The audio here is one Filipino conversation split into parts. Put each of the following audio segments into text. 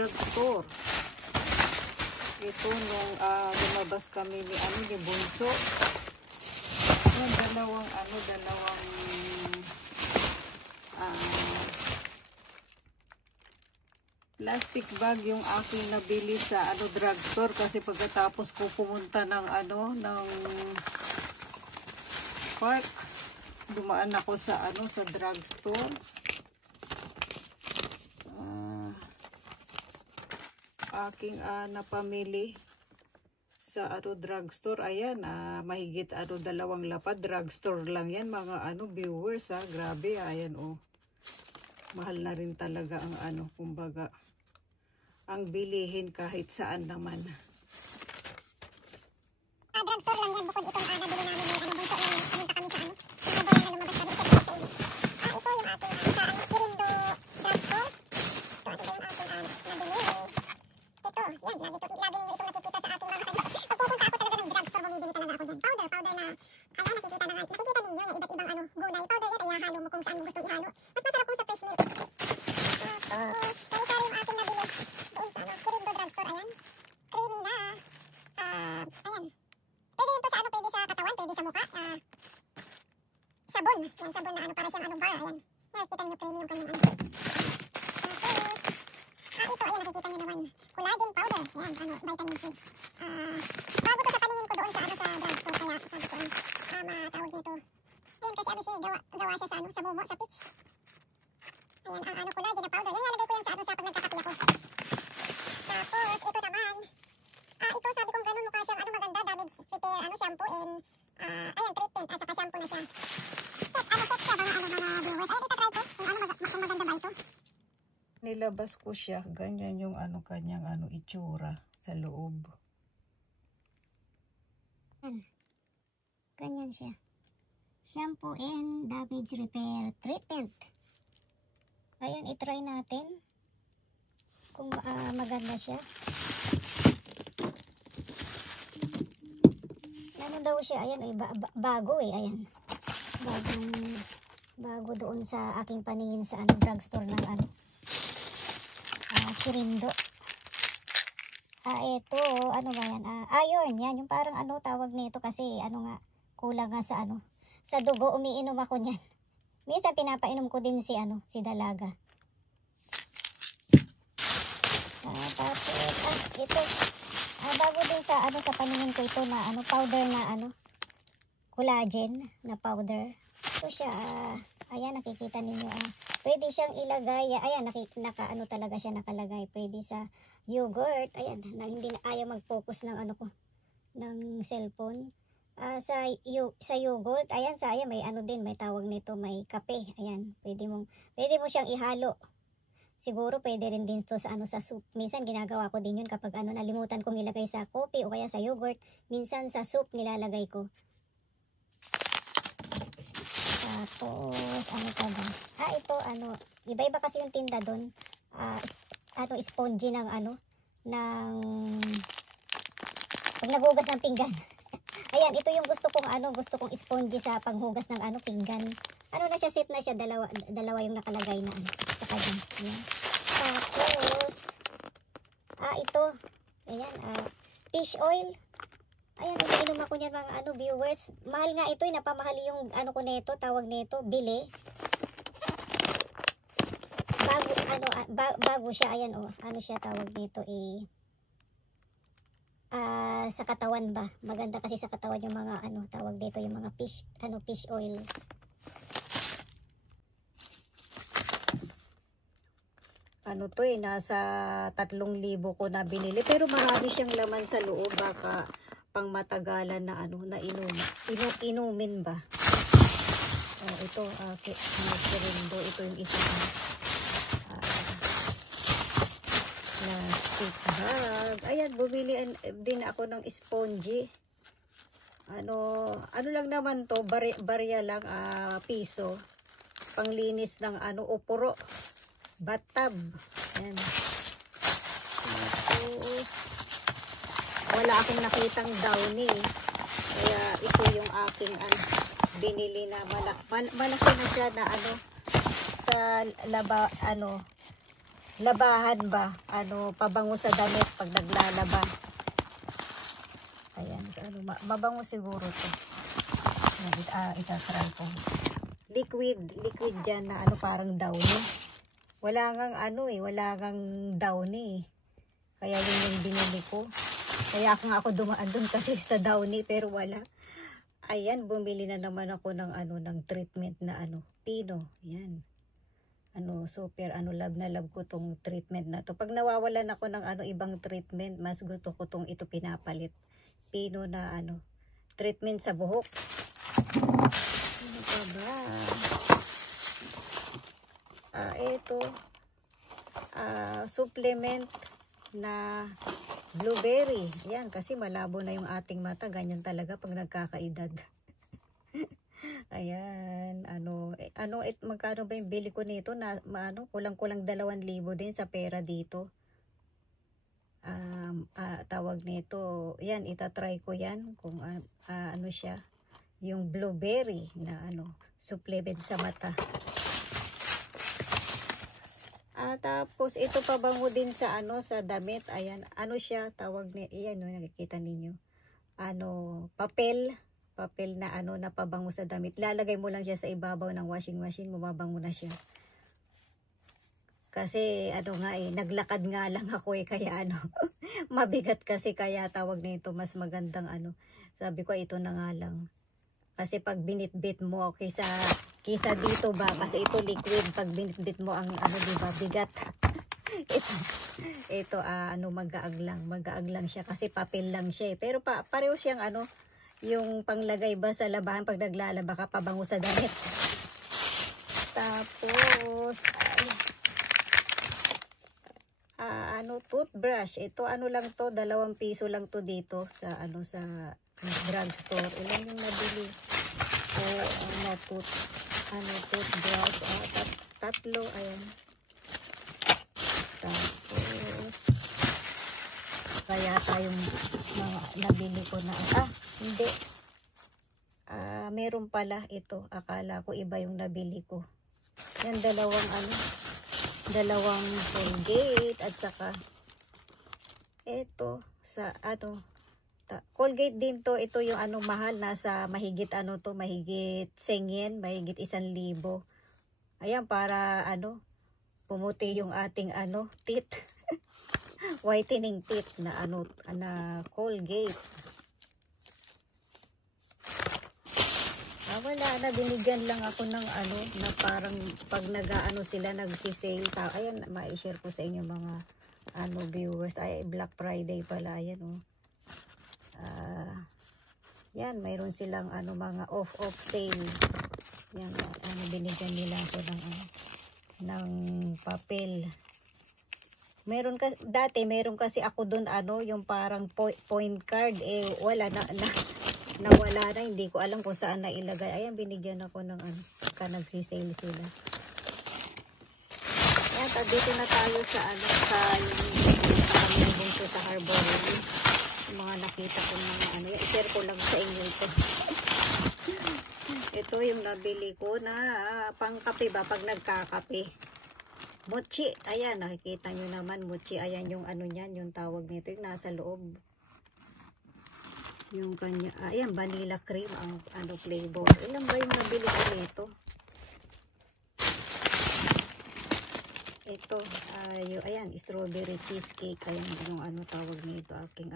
drugstore. Ito nung lumabas kami ni Bunso. Yung dalawang plastic bag yung aking nabili sa drugstore, kasi pagkatapos ko pumunta ng park, dumaan ako sa sa drugstore. Aking napamili sa drugstore. Ayan, mahigit 2 lapad. Drugstore lang yan, mga viewers, grabe. Ayan, mahal na rin talaga ang kumbaga ang bilihin kahit saan naman. Drugstore lang yan, bukod itong nabili namin ni Bunso nung pumunta kami sa na lumabas kami sa ito yung ating sa Kirindo drugstore. Ito yung ating nabili. Ito, yan, lagi ninyo itong nakikita sa ating mga pagpupunta ako talaga ng drugstore, bumibili talaga ako dyan. Powder na, ayan, nakikita ninyo yung iba't ibang gulay. Powder yan, ay halo mo kung saan mo gusto ihalo. Mas masarap po sa fresh milk. Sari-sari yung ating nabili doon sa Kirindo drugstore, ayan. Creamy na, ayan. Pwede rin to sa pwede sa katawan, pwede sa mukha. Sabon, yan, sabon na para siyang bar, ayan. Yan, kita niyo creamy yung kanyang ito, ayan, nakikita niyo naman. Collagen powder, yan, vitamin C. Bago to sa paningin ko doon sa drugstore, kaya sabi ko, matawag nito. Ayan, kasi siya, gawa siya sa Momo, sa Peach. Ayan, collagen na powder. Yan, nalagay ko yan sa pag nagkakapi ako. Tapos, ito naman. Ito, sabi kong ganun, mukha siyang maganda, damage repair, shampoo and, ayan, treatment, saka shampoo na siya. Set siya, mga viewers. Ayan, itatry ko, kung maganda ba ito. Nilabas ko siya, ganyan yung kanyang itsura sa loob. Ganyan siya. Shampoo and damage repair treatment. Ayan, itry natin kung maganda siya. Ano daw siya? Ayan, bago ayan. Bago doon sa aking paningin sa drugstore ng Kirindo. Ito, ano ba yan? Iron, yan. Yung parang tawag nito kasi, nga, kulang nga sa sa dugo, umiinom ako niyan. Minsan pinapainom ko din si Dalaga. Tapos, ito. Bago din sa, sa paningin ko ito na, powder na, collagen na powder. Ito siya, ayan, nakikita ninyo, pwede siyang ilagay, ayan, talaga siya nakalagay. Pwede sa yogurt, ayan, na hindi na ayaw mag-focus ng ng cellphone. Sa yogurt, ayan, may din, may tawag nito, may kape, ayan, pwede mo siyang ihalo. Siguro pwede rin din to sa sa soup. Minsan ginagawa ko din yun kapag nalimutan kong ilagay sa coffee o kaya sa yogurt. Minsan sa soup nilalagay ko. Tapos, pa ba? Ito, iba-iba kasi yung tinda doon. Spongy ng pag naghugas ng pinggan. Ayan, ito yung gusto kong spongy sa paghugas ng pinggan. Na siya, set na siya, dalawa yung nakalagay na saka dyan. Ayan. Tapos, ito, ayan, fish oil. Ayan, ininom ako niyan mga viewers. Mahal nga ito, napamahal yung ko nito, tawag nito, bili. Bago siya, ayan siya tawag nito sa katawan ba. Maganda kasi sa katawan yung mga tawag dito yung mga fish oil. Nasa 3,000 ko na binili, pero marami siyang laman sa loob, baka pang matagalan na inumin ba. Ito Kirindo, ito yung isa plastic bag. Ayan, bumili din ako ng spongy. Lang naman to, barya lang, piso. Panglinis ng upuro. Bathtub. Ayan. Tapos, wala akong nakitang downy. Kaya ito yung aking binili na malaki na siya na sa labahan ba, pabango sa damit pag naglalaba. Ayan, so, mabango siguro to. Itatry ko. Liquid dyan na parang downy. Wala ngang downy. Kaya yun yung binili ko. Kaya ako dumaan dun kasi sa downy pero wala. Ayan, bumili na naman ako ng ng treatment na pino. Yan. Super love na love ko tong treatment na to. Pag nawawalan ako ng ibang treatment, mas gusto ko tong ito pinapalit. Pino na treatment sa buhok. Ano pa ba? Ito supplement na blueberry. Yan, kasi malabo na yung ating mata. Ganyan talaga pag nagkakaedad. Ayan, magkano ba yung bili ko nito? Kulang-kulang 2,000 din sa pera dito. Tawag nito, yan, itatry ko yan kung siya, yung blueberry na supplement sa mata. Tapos ito pabango din sa sa damit. Ayan, siya, tawag ni, ayan, nakikita ninyo. Papel na na pabango sa damit. Lalagay mo lang siya sa ibabaw ng washing machine, mababango na siya. Kasi naglakad nga lang ako kaya mabigat kasi, kaya tawag nito mas magandang sabi ko ito na nga lang. Kasi pag binitbit mo kaysa dito ba, kasi ito liquid, pag binitbit mo ang diba, bigat. ito magaag lang siya kasi papel lang siya pero pareho siyang yung panglagay ba sa labahan pag naglalaba ka, pabango sa damit. Tapos toothbrush. Ito lang to, 2 piso lang to dito sa sa drugstore. Ilan yung nabili ko toothbrush, 3. Ayan. Tapos kaya tayong mga nabili ko na hindi. Meron pala ito. Akala ko iba yung nabili ko. Yan, 2 Colgate at saka ito sa Colgate din to. Ito yung mahal, nasa mahigit mahigit 100 yen, mahigit 1,000. Ayan, para pumuti yung ating teeth. Whitening teeth na na Colgate. Wala na, binigyan lang ako ng na parang pag sila nagsisale. Ayan, ma-share ko sa inyo mga viewers. Ay, Black Friday pala. Ayan yan, mayroon silang mga off sale. Yan, binigyan nila ako ng papel. Dati meron kasi ako doon yung parang point card, wala nawala na, hindi ko alam kung saan nailagay. Ayan, binigyan ako ng nagsisale sila. Ayan, dito na tayo sa yung bunso sa Harbor. Yung mga nakita ko mga i-share ko lang sa inyo ito. Ito yung nabili ko na pangkape ba pag nagkakape. Mochi. Ayan, nakikita nyo naman mochi. Ayan yung niyan, yung tawag nito, yung nasa loob. Yung kanya, ayan, vanilla cream ang flavor. Ilan ba yung nabili ko nito? Ito, ayan, strawberry cheesecake. Ayan, yung tawag nito, aking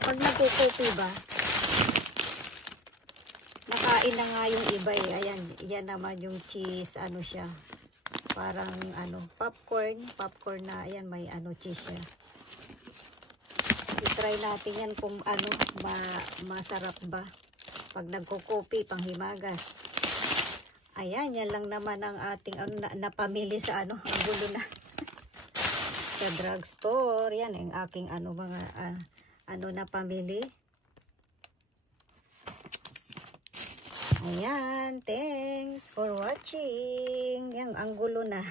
pag nagkukupi ba, nakain na nga yung iba Ayan, yan naman yung cheese, siya. Parang, popcorn na, ayan, may cheese siya. I-try natin yan kung masarap ba pag nagkukopi, panghimagas. Ayan, yan lang naman ang ating napamili sa ang gulo na sa drugstore. Yan ang aking mga napamili. Ayan, thanks for watching. Yan, ang gulo na.